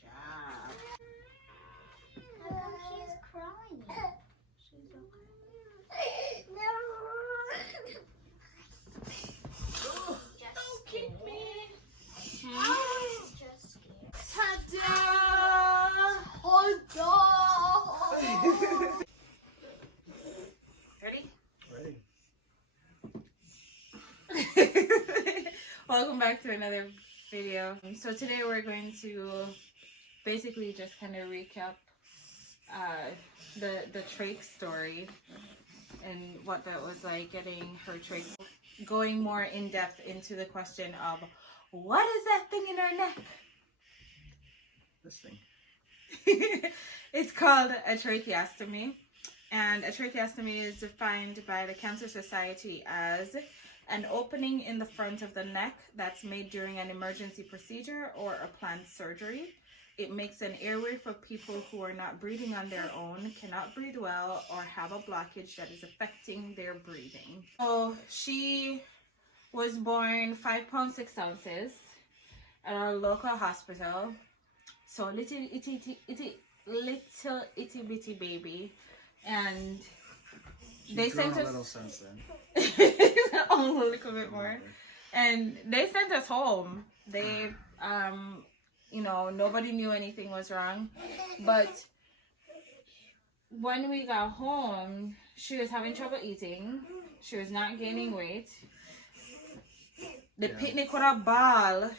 job. How come she's crying? She's okay. No. Don't kick me. Just scared. Ta-da! Hold on. Ready? Ready. Welcome back to another video. So today we're going to basically just kind of recap the trach story and what that was like, getting her trach, going more in depth into the question of what is that thing in her neck? This thing. It's called a tracheostomy, and a tracheostomy is defined by the Cancer Society as an opening in the front of the neck that's made during an emergency procedure or a planned surgery. It makes an airway for people who are not breathing on their own, cannot breathe well, or have a blockage that is affecting their breathing. So she was born 5 pounds 6 ounces at our local hospital. So little itty bitty baby, and they sent us a little since then. A little bit more, and they sent us home. They you know, nobody knew anything was wrong, but when we got home, she was having trouble eating. She was not gaining weight. The picnic with a ball,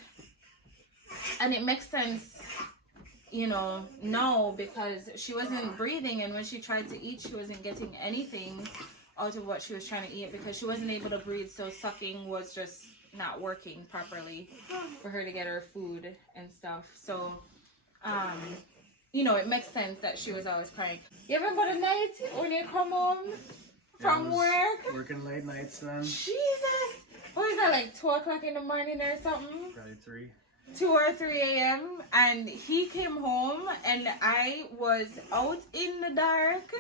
and it makes sense, you know, now, because she wasn't breathing, and when she tried to eat, she wasn't getting anything out of what she was trying to eat because she wasn't able to breathe. So sucking was just not working properly for her to get her food and stuff. So you know, it makes sense that she was always crying. You ever go to night when you come home from work? Working late nights then. Jesus! What is that, like 2 o'clock in the morning or something? Probably 3. 2 or 3 a.m. and he came home and I was out in the dark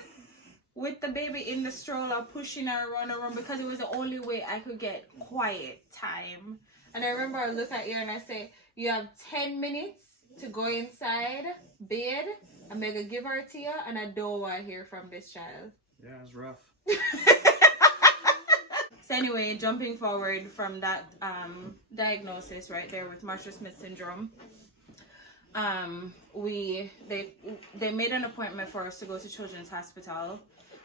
with the baby in the stroller, pushing her around the room because it was the only way I could get quiet time. And I remember I look at you and I say, you have 10 minutes to go inside, bed, I'm gonna give her to you, and I don't want to hear from this child. Yeah, it was rough. So anyway, jumping forward from that diagnosis right there with Marshall-Smith syndrome, they made an appointment for us to go to Children's Hospital,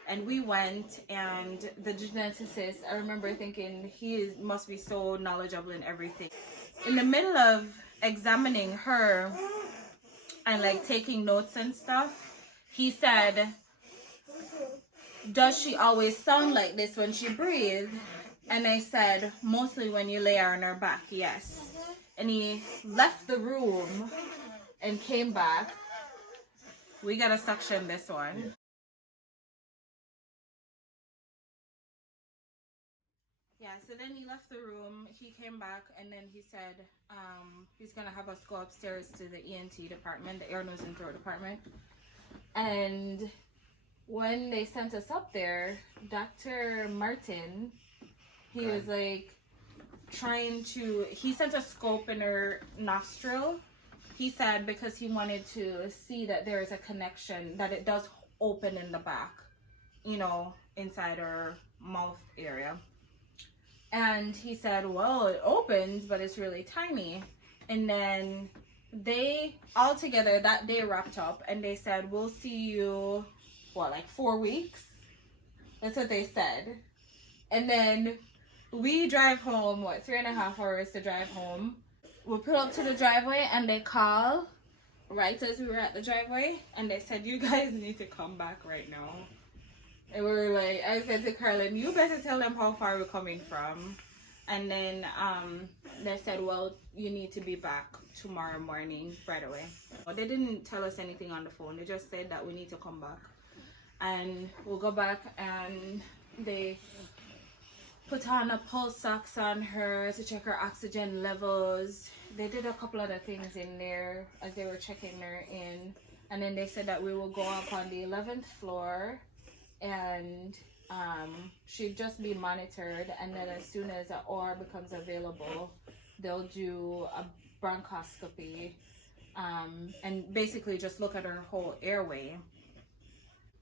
and we went, and the geneticist, I remember thinking must be so knowledgeable in everything. In the middle of examining her and like taking notes and stuff, he said, does she always sound like this when she breathes? And I said, mostly when you lay her on her back, yes. And he left the room and came back. We gotta suction this one. Yeah, so then he left the room, he came back, and then he said he's gonna have us go upstairs to the ENT department, the ear, nose, and throat department. And when they sent us up there, Dr. Martin, he was like he sent a scope in her nostril. He said because he wanted to see that there is a connection, that it does open in the back, you know, inside her mouth area. And he said, well, it opens, but it's really tiny. And then they all together that day wrapped up, and they said, we'll see you, what, like 4 weeks? That's what they said. And then we drive home, what, 3.5 hours to drive home. We pull up to the driveway, and they call right as we were at the driveway, and they said, you guys need to come back right now. And we were like, I said to Carlin, you better tell them how far we're coming from. And then they said, well, you need to be back tomorrow morning right away. They didn't tell us anything on the phone. They just said that we need to come back. And we'll go back, and they put on a pulse ox on her to check her oxygen levels. They did a couple other things in there as they were checking her in. And then they said that we will go up on the 11th floor, and she'd just be monitored, and then as soon as an OR becomes available, they'll do a bronchoscopy and basically just look at her whole airway.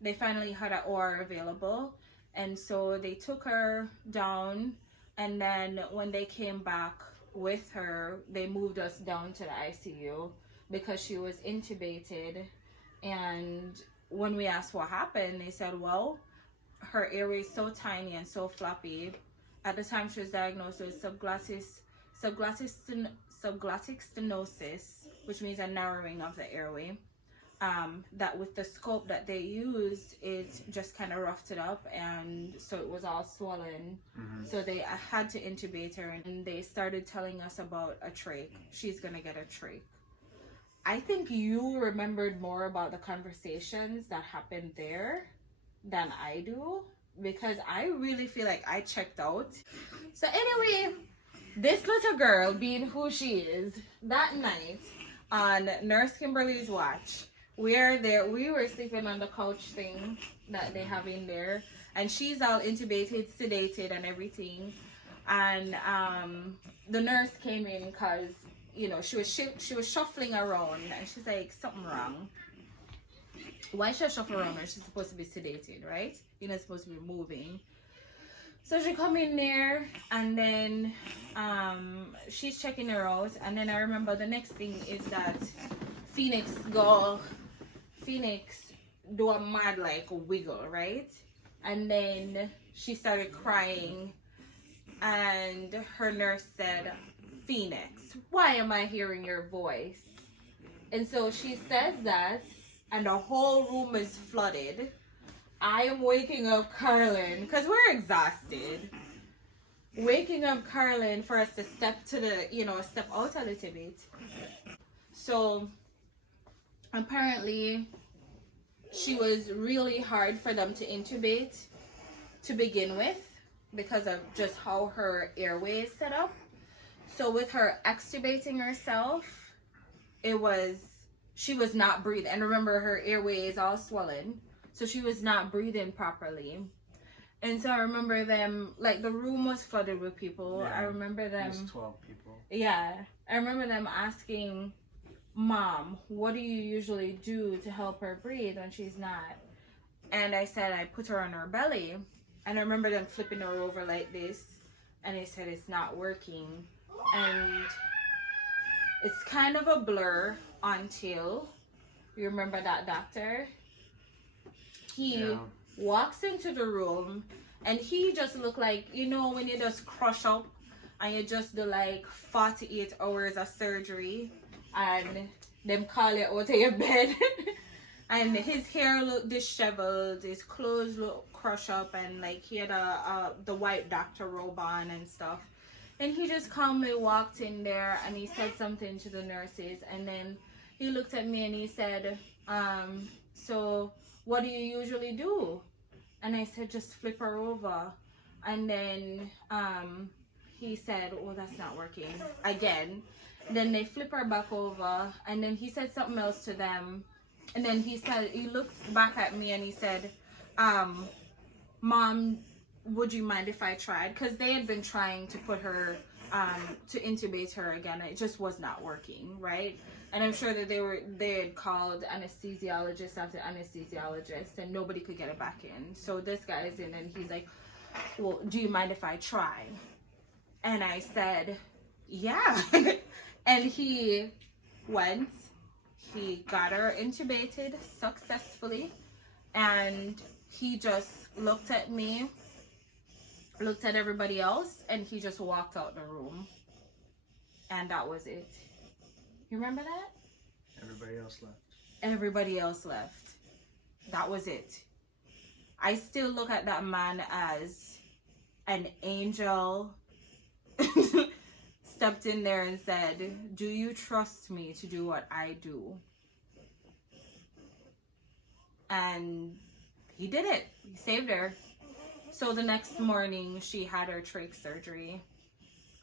They finally had an OR available, and so they took her down, and then when they came back with her, they moved us down to the ICU because she was intubated. And when we asked what happened, they said, well, her airway is so tiny and so floppy. At the time she was diagnosed with subglottic stenosis, which means a narrowing of the airway. That with the scope that they used, it just kind of roughed it up, and so it was all swollen. So they had to intubate her, and they started telling us about a trach. She's gonna get a trach. I think you remembered more about the conversations that happened there than I do, because I really feel like I checked out. So anyway, this little girl, being who she is, that night on Nurse Kimberly's watch, we were sleeping on the couch thing that they have in there, and she's all intubated, sedated and everything. And the nurse came in because, you know, she was shuffling around, and she's like, something wrong. Why should I shuffle around when she's supposed to be sedated, right? You're not supposed to be moving. So she come in there, and then she's checking her out, and then I remember the next thing is that Phoenix do a mad like wiggle, right? And then she started crying, and her nurse said, Phoenix, why am I hearing your voice? And so she says that, and the whole room is flooded. I am waking up Carlin, because we're exhausted. Waking up Carlin for us to step to the, you know, step out a little bit. So apparently she was really hard for them to intubate to begin with, because of just how her airway is set up. So with her extubating herself, she was not breathing. And remember, her airway is all swollen, so she was not breathing properly. And so I remember them, like, the room was flooded with people. Yeah, I remember them. There's 12 people. Yeah. I remember them asking, Mom, what do you usually do to help her breathe when she's not? And I said, I put her on her belly. And I remember them flipping her over like this. And they said, it's not working. And it's kind of a blur until, you remember that doctor? He walks into the room, and he just looked like, you know, when you just crush up and you just do like 48 hours of surgery and them call you out of your bed. And his hair looked disheveled, his clothes looked crushed up, and like he had the white doctor robe on and stuff. And he just calmly walked in there, and he said something to the nurses, and then he looked at me and he said, so what do you usually do? And I said, just flip her over. And then he said, oh, that's not working again. Then they flip her back over, and then he said something else to them. And then he looked back at me and he said, Mom, would you mind if I tried? Because they had been trying to put her, to intubate her again. It just was not working, right? And I'm sure that they had called anesthesiologist after anesthesiologist, and nobody could get it back in. So this guy is in, and he's like, well, do you mind if I try? And I said, yeah. And he went, he got her intubated successfully, and he just looked at me, looked at everybody else, and he just walked out the room. And that was it. You remember that? Everybody else left. Everybody else left. That was it. I still look at that man as an angel. Stepped in there and said, do you trust me to do what I do? And he did it. He saved her. So the next morning she had her trach surgery.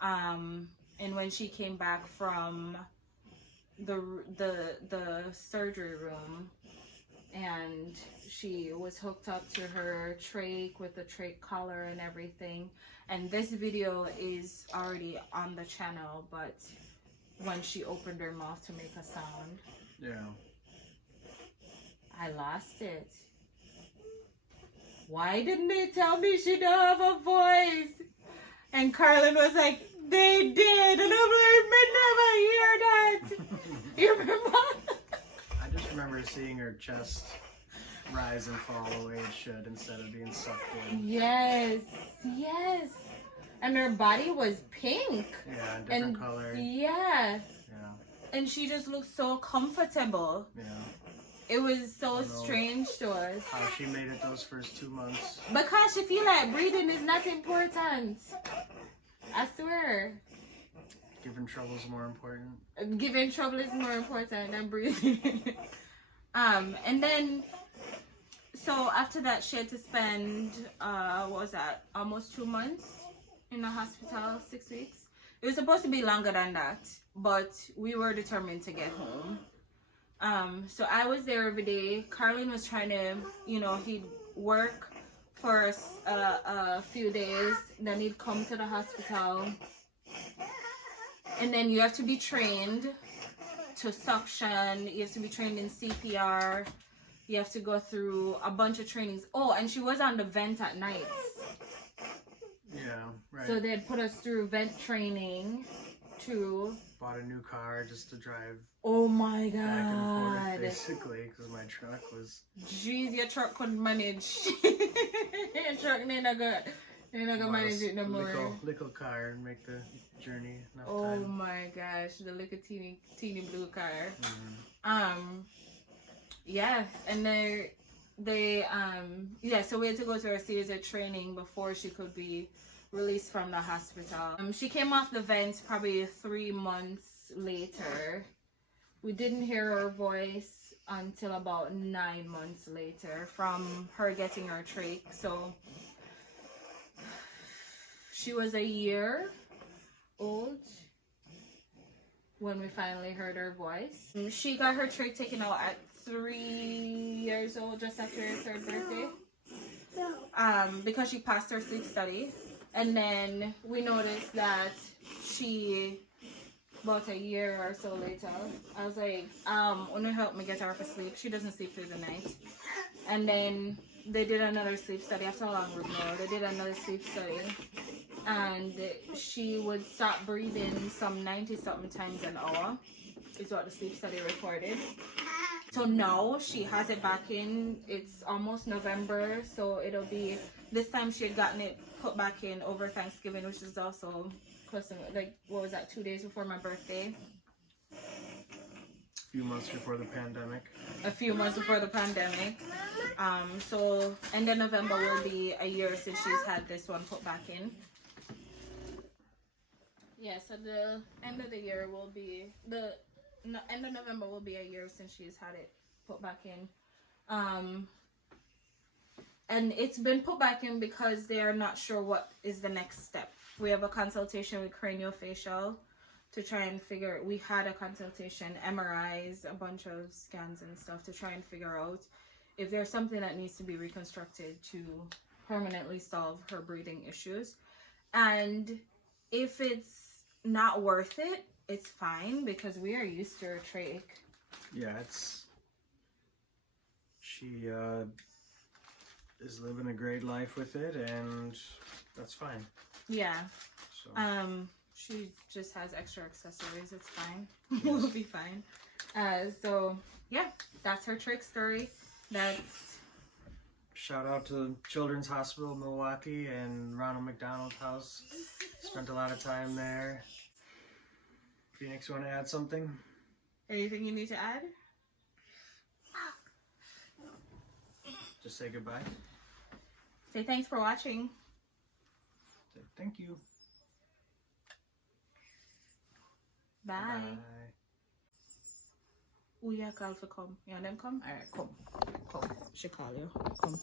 And when she came back from the surgery room, and she was hooked up to her trach with the trach collar and everything, and this video is already on the channel, but when she opened her mouth to make a sound. Yeah. I lost it. Why didn't they tell me she don't have a voice? And Carlin was like, they did. And I'm like, I never hear that. You remember? I just remember seeing her chest rise and fall the way it should instead of being sucked in. Yes, yes. And her body was pink. Yeah, different color. Yeah. Yeah. And she just looked so comfortable. Yeah. It was so I know strange to us. how she made it those first 2 months. Because she feel like breathing is not important. I swear. Giving trouble is more important. Giving trouble is more important than breathing. And then, so after that, she had to spend, what was that? Almost 2 months in the hospital, 6 weeks. It was supposed to be longer than that, but we were determined to get home. So I was there every day. Carlin was trying to, he'd work for a few days, then he'd come to the hospital. And then you have to be trained to suction. You have to be trained in CPR. You have to go through a bunch of trainings. Oh, and she was on the vent at nights. Yeah, right. So they'd put us through vent training too. Bought a new car just to drive Oh my back and forth, God. basically, because my truck was... Jeez, your truck couldn't manage. Your truck ain't not gonna manage it no more. Little car and make the journey enough Oh time. my gosh, the little teeny blue car. Mhm. Yeah, and so we had to go to a series of training before she could be released from the hospital. She came off the vent probably 3 months later. We didn't hear her voice until about 9 months later from her getting her trach. So she was a year old when we finally heard her voice. She got her trach taken out at 3 years old, just after her 3rd birthday, because she passed her sleep study. And then we noticed that she, about a year or so later, I was like, wanna help me get her for sleep. She doesn't sleep through the night. And then they did another sleep study after a long route. They did another sleep study, and she would stop breathing some 90-something times an hour, is what the sleep study recorded. So now she has it back in. It's almost November, so it'll be, this time she had gotten it put back in over Thanksgiving, which is also close to, like, what was that, 2 days before my birthday? A few months before the pandemic. A few months before the pandemic. So end of November will be a year since she's had this one put back in. Yeah, so the end of the year will be, end of November will be a year since she's had it put back in. And it's been put back in because they're not sure what is the next step. We have a consultation with craniofacial to try and figure, we had a consultation, MRIs, a bunch of scans and stuff to try and figure out if there's something that needs to be reconstructed to permanently solve her breathing issues. And if it's not worth it, it's fine, because we are used to her trach. Yeah, she is living a great life with it, and that's fine. Yeah. So She just has extra accessories. It's fine. Yes. We'll be fine. So yeah, that's her trach story. That's shout out to Children's Hospital Milwaukee and Ronald McDonald House. Spent a lot of time there. Phoenix, you want to add something? anything you need to add? Just say goodbye. Say thanks for watching. Say thank you. Bye. Bye. Oh, yeah, call for come. You want them come? Alright, come. Come. She call you. Come.